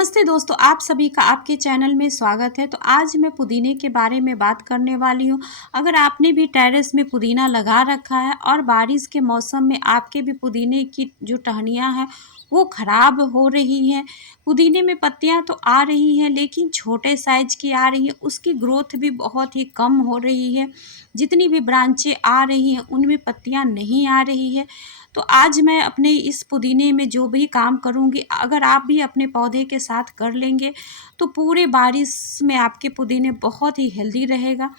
नमस्ते दोस्तों, आप सभी का आपके चैनल में स्वागत है। तो आज मैं पुदीने के बारे में बात करने वाली हूँ। अगर आपने भी टेरेस में पुदीना लगा रखा है और बारिश के मौसम में आपके भी पुदीने की जो टहनियाँ हैं वो ख़राब हो रही हैं, पुदीने में पत्तियाँ तो आ रही हैं लेकिन छोटे साइज की आ रही है, उसकी ग्रोथ भी बहुत ही कम हो रही है। जितनी भी ब्रांचें आ रही हैं उनमें पत्तियाँ नहीं आ रही है। तो आज मैं अपने इस पुदीने में जो भी काम करूँगी, अगर आप भी अपने पौधे के साथ कर लेंगे तो पूरे बारिश में आपके पुदीने बहुत ही हेल्दी रहेगा।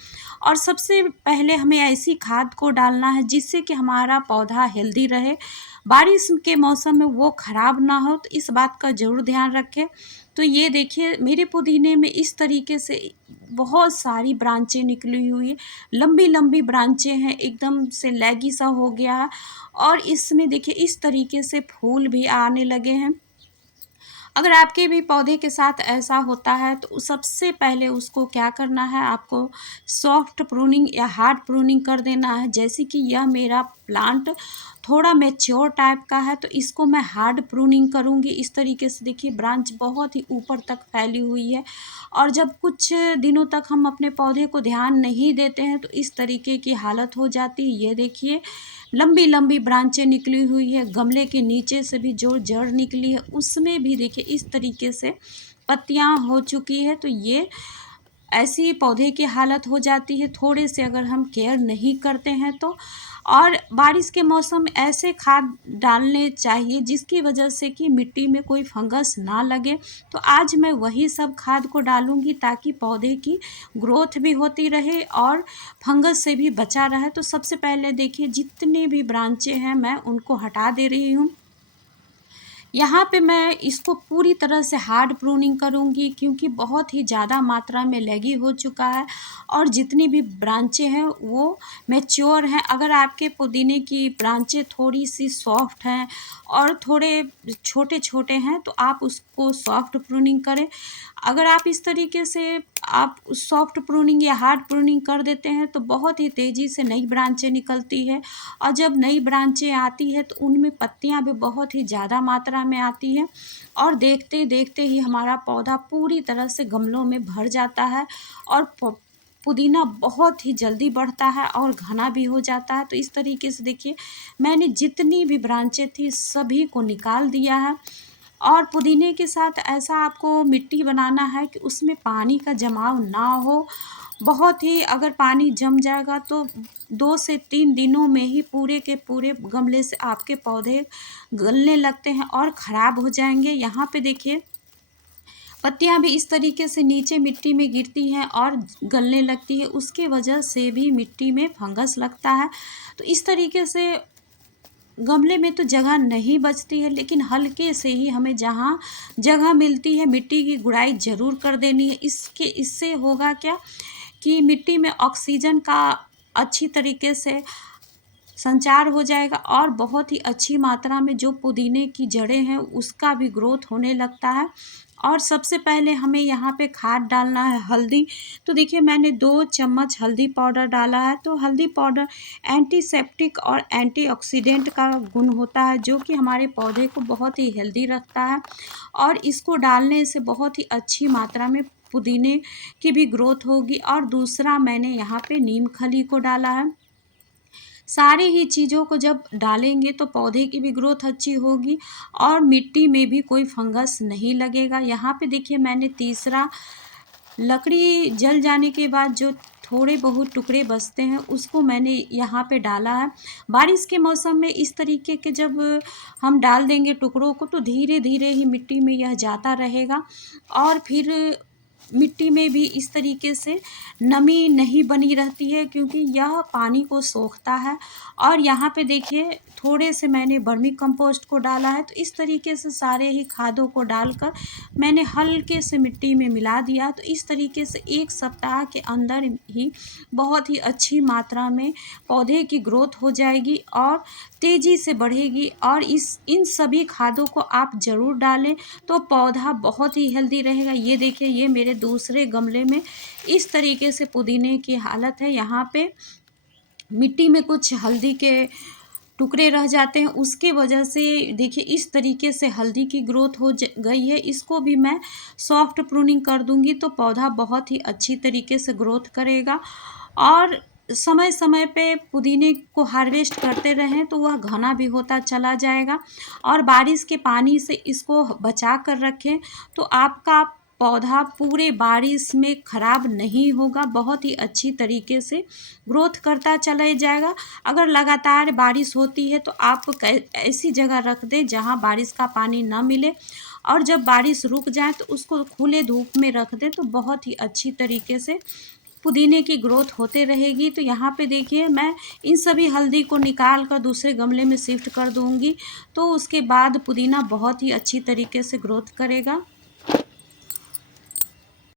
और सबसे पहले हमें ऐसी खाद को डालना है जिससे कि हमारा पौधा हेल्दी रहे, बारिश के मौसम में वो ख़राब ना हो, तो इस बात का ज़रूर ध्यान रखें। तो ये देखिए मेरे पुदीने में इस तरीके से बहुत सारी ब्रांचें निकली हुई है, लंबी लंबी ब्रांचें हैं, एकदम से लैगी सा हो गया है। और इसमें देखिए इस तरीके से फूल भी आने लगे हैं। अगर आपके भी पौधे के साथ ऐसा होता है तो सबसे पहले उसको क्या करना है, आपको सॉफ्ट प्रूनिंग या हार्ड प्रूनिंग कर देना है। जैसे कि यह मेरा प्लांट थोड़ा मैच्योर टाइप का है तो इसको मैं हार्ड प्रूनिंग करूँगी। इस तरीके से देखिए ब्रांच बहुत ही ऊपर तक फैली हुई है और जब कुछ दिनों तक हम अपने पौधे को ध्यान नहीं देते हैं तो इस तरीके की हालत हो जाती है। ये देखिए लंबी लंबी ब्रांचें निकली हुई है, गमले के नीचे से भी जो जड़ निकली है उसमें भी देखिए इस तरीके से पत्तियां हो चुकी है। तो ये ऐसी पौधे की हालत हो जाती है थोड़े से अगर हम केयर नहीं करते हैं तो। और बारिश के मौसम में ऐसे खाद डालने चाहिए जिसकी वजह से कि मिट्टी में कोई फंगस ना लगे। तो आज मैं वही सब खाद को डालूंगी ताकि पौधे की ग्रोथ भी होती रहे और फंगस से भी बचा रहे। तो सबसे पहले देखिए जितने भी ब्रांचें हैं मैं उनको हटा दे रही हूँ। यहाँ पे मैं इसको पूरी तरह से हार्ड प्रूनिंग करूँगी क्योंकि बहुत ही ज़्यादा मात्रा में लैगी हो चुका है और जितनी भी ब्रांचें हैं वो मैच्योर हैं। अगर आपके पुदीने की ब्रांचें थोड़ी सी सॉफ्ट हैं और थोड़े छोटे छोटे हैं तो आप उसको सॉफ्ट प्रूनिंग करें। अगर आप इस तरीके से आप सॉफ्ट प्रूनिंग या हार्ड प्रूनिंग कर देते हैं तो बहुत ही तेज़ी से नई ब्रांचें निकलती है और जब नई ब्रांचें आती है तो उनमें पत्तियां भी बहुत ही ज़्यादा मात्रा में आती है और देखते देखते ही हमारा पौधा पूरी तरह से गमलों में भर जाता है और पुदीना बहुत ही जल्दी बढ़ता है और घना भी हो जाता है। तो इस तरीके से देखिए मैंने जितनी भी ब्रांचें थी सभी को निकाल दिया है। और पुदीने के साथ ऐसा आपको मिट्टी बनाना है कि उसमें पानी का जमाव ना हो। बहुत ही अगर पानी जम जाएगा तो 2 से 3 दिनों में ही पूरे के पूरे गमले से आपके पौधे गलने लगते हैं और ख़राब हो जाएंगे। यहाँ पे देखिए पत्तियां भी इस तरीके से नीचे मिट्टी में गिरती हैं और गलने लगती है, उसके वजह से भी मिट्टी में फंगस लगता है। तो इस तरीके से गमले में तो जगह नहीं बचती है लेकिन हल्के से ही हमें जहाँ जगह मिलती है मिट्टी की गुड़ाई ज़रूर कर देनी है। इससे होगा क्या कि मिट्टी में ऑक्सीजन का अच्छी तरीके से संचार हो जाएगा और बहुत ही अच्छी मात्रा में जो पुदीने की जड़ें हैं उसका भी ग्रोथ होने लगता है। और सबसे पहले हमें यहाँ पे खाद डालना है हल्दी। तो देखिए मैंने 2 चम्मच हल्दी पाउडर डाला है। तो हल्दी पाउडर एंटीसेप्टिक और एंटीऑक्सीडेंट का गुण होता है जो कि हमारे पौधे को बहुत ही हेल्दी रखता है और इसको डालने से बहुत ही अच्छी मात्रा में पुदीने की भी ग्रोथ होगी। और दूसरा मैंने यहाँ पे नीम खली को डाला है। सारी ही चीज़ों को जब डालेंगे तो पौधे की भी ग्रोथ अच्छी होगी और मिट्टी में भी कोई फंगस नहीं लगेगा। यहाँ पे देखिए मैंने तीसरा लकड़ी जल जाने के बाद जो थोड़े बहुत टुकड़े बचते हैं उसको मैंने यहाँ पे डाला है। बारिश के मौसम में इस तरीके के जब हम डाल देंगे टुकड़ों को तो धीरे धीरे ही मिट्टी में यह जाता रहेगा और फिर मिट्टी में भी इस तरीके से नमी नहीं बनी रहती है क्योंकि यह पानी को सोखता है। और यहाँ पे देखिए थोड़े से मैंने वर्मी कंपोस्ट को डाला है। तो इस तरीके से सारे ही खादों को डालकर मैंने हल्के से मिट्टी में मिला दिया। तो इस तरीके से 1 सप्ताह के अंदर ही बहुत ही अच्छी मात्रा में पौधे की ग्रोथ हो जाएगी और तेज़ी से बढ़ेगी। और इन सभी खादों को आप ज़रूर डालें तो पौधा बहुत ही हेल्दी रहेगा। ये देखिए ये मेरे दूसरे गमले में इस तरीके से पुदीने की हालत है। यहाँ पे मिट्टी में कुछ हल्दी के टुकड़े रह जाते हैं, उसके वजह से देखिए इस तरीके से हल्दी की ग्रोथ हो गई है। इसको भी मैं सॉफ्ट प्रूनिंग कर दूंगी तो पौधा बहुत ही अच्छी तरीके से ग्रोथ करेगा। और समय समय पे पुदीने को हार्वेस्ट करते रहें तो वह घना भी होता चला जाएगा। और बारिश के पानी से इसको बचा कर रखें तो आपका पौधा पूरे बारिश में ख़राब नहीं होगा, बहुत ही अच्छी तरीके से ग्रोथ करता चला जाएगा। अगर लगातार बारिश होती है तो आप ऐसी जगह रख दें जहां बारिश का पानी ना मिले, और जब बारिश रुक जाए तो उसको खुले धूप में रख दें तो बहुत ही अच्छी तरीके से पुदीने की ग्रोथ होते रहेगी। तो यहाँ पे देखिए मैं इन सभी हल्दी को निकाल कर दूसरे गमले में शिफ्ट कर दूँगी, तो उसके बाद पुदीना बहुत ही अच्छी तरीके से ग्रोथ करेगा।